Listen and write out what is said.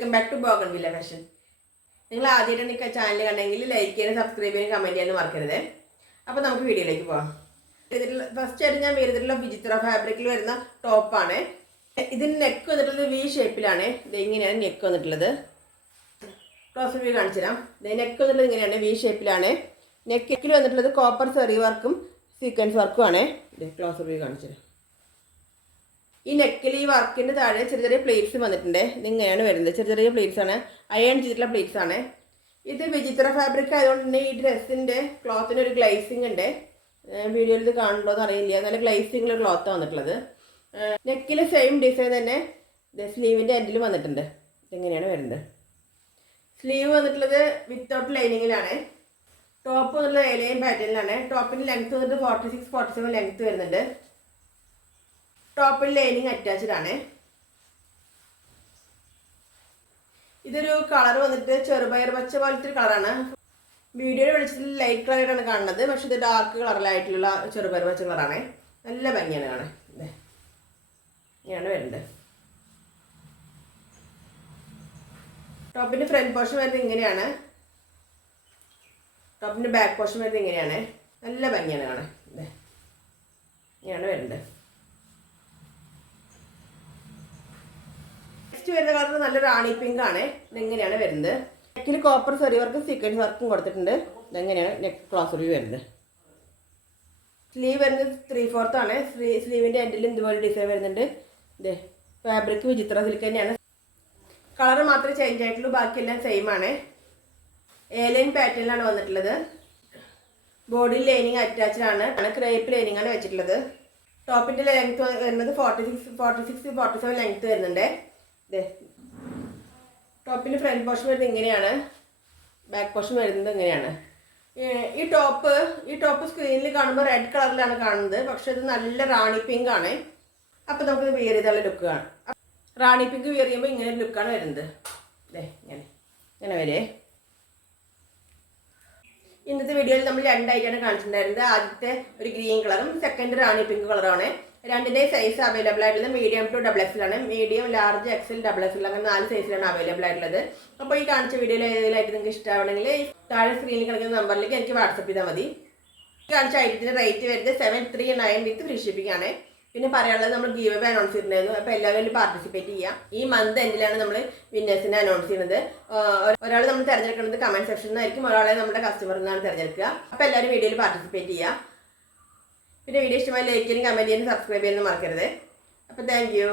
Welcome back to Bougainvillea fashion. നിങ്ങൾ ആദ്യമായിട്ടാണ് ഈ ചാനൽ കണ്ടെങ്കിൽ ലൈക്ക് ചെയ്യാനും സബ്സ്ക്രൈബ് ചെയ്യാനും കമൻറ്റ് ചെയ്യാനും മറക്കരുത്. അപ്പോൾ നമുക്ക് വീഡിയോയിലേക്ക് പോകാം. ഫസ്റ്റ് ആയിട്ട് ഞാൻ വരുന്നിട്ടുള്ള വിചിത്ര ഫാബ്രിക്കിൽ വരുന്ന ടോപ്പാണ്. ഇതിന് നെക്ക് വന്നിട്ടുള്ളത് വി ഷേപ്പിലാണ്. ഇത് ഇങ്ങനെയാണ് നെക്ക് വന്നിട്ടുള്ളത്. ക്ലോസ് വ്യൂ കാണിച്ചു തരാം. നെക്ക് വന്നിട്ടുള്ളത് ഇങ്ങനെയാണ് വി ഷേപ്പിലാണ്. നെക്കിൽ വന്നിട്ടുള്ളത് കോപ്പർ സെറി വർക്കും സീക്വൻസ് വർക്കും ആണ്. ഇത് ക്ലോസ് വ്യൂ കാണിച്ചു തരാം. ഈ നെക്കിൽ ഈ വർക്കിൻ്റെ താഴെ ചെറിയ ചെറിയ പ്ലേറ്റ്സ് വന്നിട്ടുണ്ട്. ഇതിങ്ങനെയാണ് വരുന്നത്. ചെറിയ ചെറിയ പ്ലേറ്റ്സ് ആണ്, അയൺ ചെയ്തിട്ടുള്ള പ്ലേറ്റ്സ് ആണ്. ഇത് വിചിത്ര ഫാബ്രിക് ആയതുകൊണ്ട് തന്നെ ഈ ഡ്രസ്സിൻ്റെ ക്ലോത്തിന് ഒരു ഗ്ലേസിങ് ഉണ്ട്. വീഡിയോയിൽ ഇത് കാണുന്നുണ്ടോ എന്ന് അറിയില്ല. നല്ല ഗ്ലേസിംഗുള്ള ക്ലോത്താണ് വന്നിട്ടുള്ളത്. നെക്കിൽ സെയിം ഡിസൈൻ തന്നെ സ്ലീവിൻ്റെ എൻഡിൽ വന്നിട്ടുണ്ട്. ഇതെങ്ങനെയാണ് വരുന്നത്. സ്ലീവ് വന്നിട്ടുള്ളത് വിത്തൗട്ട് ലൈനിങ്ങിലാണ്. ടോപ്പ് വന്നിട്ടുള്ളത് എലൈൻ പാറ്റേണിലാണ്. ടോപ്പിൻ്റെ ലെങ്ത്ത് വന്നിട്ട് 46-47 ലെങ്ത്ത് വരുന്നുണ്ട്. ടോപ്പിൽ ലൈനിങ് അറ്റാച്ച്ഡ് ആണ്. ഇതൊരു കളർ വന്നിട്ട് ചെറുപയർ പച്ച പോലത്തെ ഒരു കളറാണ്. വീഡിയോയിൽ വെളിച്ചത്തിൽ ലൈറ്റ് കളറായിട്ടാണ് കാണുന്നത്, പക്ഷെ ഇത് ഡാർക്ക് കളറിലായിട്ടുള്ള ചെറുപയർ പച്ച കളറാണ്. നല്ല ഭംഗിയാണ് കാണാൻ. ഇങ്ങനെയാണ് വരുന്നത്. ടോപ്പിൻ്റെ ഫ്രണ്ട് പോർഷൻ വരുന്നത് ഇങ്ങനെയാണ്. ടോപ്പിൻ്റെ ബാക്ക് പോർഷൻ വരുന്നത് ഇങ്ങനെയാണ്. നല്ല ഭംഗിയാണ് കാണാൻ. ഇങ്ങനെയാണ് വരുന്നത്. നെക്സ്റ്റ് വരുന്ന കളർ നല്ല റാണി പിങ്ക് ആണ്. ഇതെങ്ങനെയാണ് വരുന്നത്. നെക്കിൽ കോപ്പർ സെറി വർക്കും സീക്വൻസ് വർക്കും കൊടുത്തിട്ടുണ്ട്. ഇതെങ്ങനെയാണ് നെക്ക് ക്ലോസ് വ്യൂ വരുന്നത്. സ്ലീവ് വരുന്നത് 3/4 ആണ്. സ്ലീവിൻ്റെ എൻഡിൽ ഇതുപോലെ ഡിസൈൻ വരുന്നുണ്ട്. ഇതേ ഫാബ്രിക് വിചിത്ര സിൽക്ക് തന്നെയാണ്. കളർ മാത്രമേ ചേഞ്ച് ആയിട്ടുള്ളൂ, ബാക്കിയെല്ലാം സെയിം ആണ്. എലൈൻ പാറ്റേണിലാണ് വന്നിട്ടുള്ളത്. ബോഡി ലൈനിങ് അറ്റാച്ച്ഡ് ആണ്. ക്രേപ്പ് ലൈനിങ് ആണ് വെച്ചിട്ടുള്ളത്. ടോപ്പിൻ്റെ ലെങ്ത്ത് വരുന്നത് 46-47 ലെങ്ത്ത് വരുന്നുണ്ട്. ഇതേ ടോപ്പിൻ്റെ ഫ്രണ്ട് പോർഷൻ വരുന്നത് ഇങ്ങനെയാണ്. ബാക്ക് പോർഷൻ വരുന്നത് ഇങ്ങനെയാണ്. ഈ ടോപ്പ് സ്ക്രീനിൽ കാണുമ്പോൾ റെഡ് കളറിലാണ് കാണുന്നത്, പക്ഷെ ഇത് നല്ല റാണി പിങ്ക് ആണ്. അപ്പോൾ നമുക്കിത് വിയർ ചെയ്തുള്ള ലുക്ക് കാണാം. റാണി പിങ്ക് വിയർ ചെയ്യുമ്പോൾ ഇങ്ങനെ ഒരു ലുക്കാണ് വരുന്നത്. അല്ലേ ഇങ്ങനെ വരെ. ഇന്നത്തെ വീഡിയോയിൽ നമ്മൾ രണ്ടായിട്ടാണ് കാണിച്ചിട്ടുണ്ടായിരുന്നത്. ആദ്യത്തെ ഒരു ഗ്രീൻ കളറും സെക്കൻഡ് റാണി പിങ്ക് കളറുമാണ്. രണ്ടിൻ്റെ സൈസ് അവൈലബിൾ ആയിട്ടുള്ളത് മീഡിയം ടു XXL ആണ്. മീഡിയം, ലാർജ്, XL, XXL അങ്ങനെ 4 സൈസിലാണ് അവൈലബിൾ ആയിട്ടുള്ളത്. അപ്പോൾ ഈ കാണിച്ച വീഡിയോയിൽ ഏതെങ്കിലുമായിട്ട് നിങ്ങൾക്ക് ഇഷ്ടമാണെങ്കിൽ താഴെ സ്ക്രീനിൽ കിടക്കുന്ന നമ്പറിലേക്ക് എനിക്ക് വാട്സപ്പ് ചെയ്താൽ മതി. ഈ കാണിച്ച ഐറ്റത്തിൻ്റെ റേറ്റ് വരുന്നത് 739 വിത്ത് ഫ്രീ ഷിപ്പിംഗ് ആണ്. പിന്നെ പറയാനുള്ളത് നമ്മൾ ഗീവ് അവേ അനൗൺസ് ചെയ്തിട്ടുണ്ടായിരുന്നു. അപ്പോൾ എല്ലാവരും പാർട്ടിസിപ്പേറ്റ് ചെയ്യാം. ഈ മന്ത് എൻഡിലാണ് നമ്മൾ വിന്നേഴ്സിനെ അനൗൺസ് ചെയ്യുന്നത്. ഒരാൾ നമ്മൾ തിരഞ്ഞെടുക്കുന്നത് കമൻറ്റ് സെക്ഷനിൽ നിന്നായിരിക്കും, ഒരാളെ നമ്മുടെ കസ്റ്റമറിൽ നിന്നാണ് തിരഞ്ഞെടുക്കുക. അപ്പോൾ എല്ലാവരും വീഡിയോയിൽ പാർട്ടിസിപ്പേറ്റ് ചെയ്യുക. പിന്നെ വീഡിയോ ഇഷ്ടമായി ലൈക്ക് ചെയ്യാനും കമൻറ്റ് ചെയ്യാനും സബ്സ്ക്രൈബ് ചെയ്യാനും മറക്കരുത്. അപ്പോൾ താങ്ക് യു.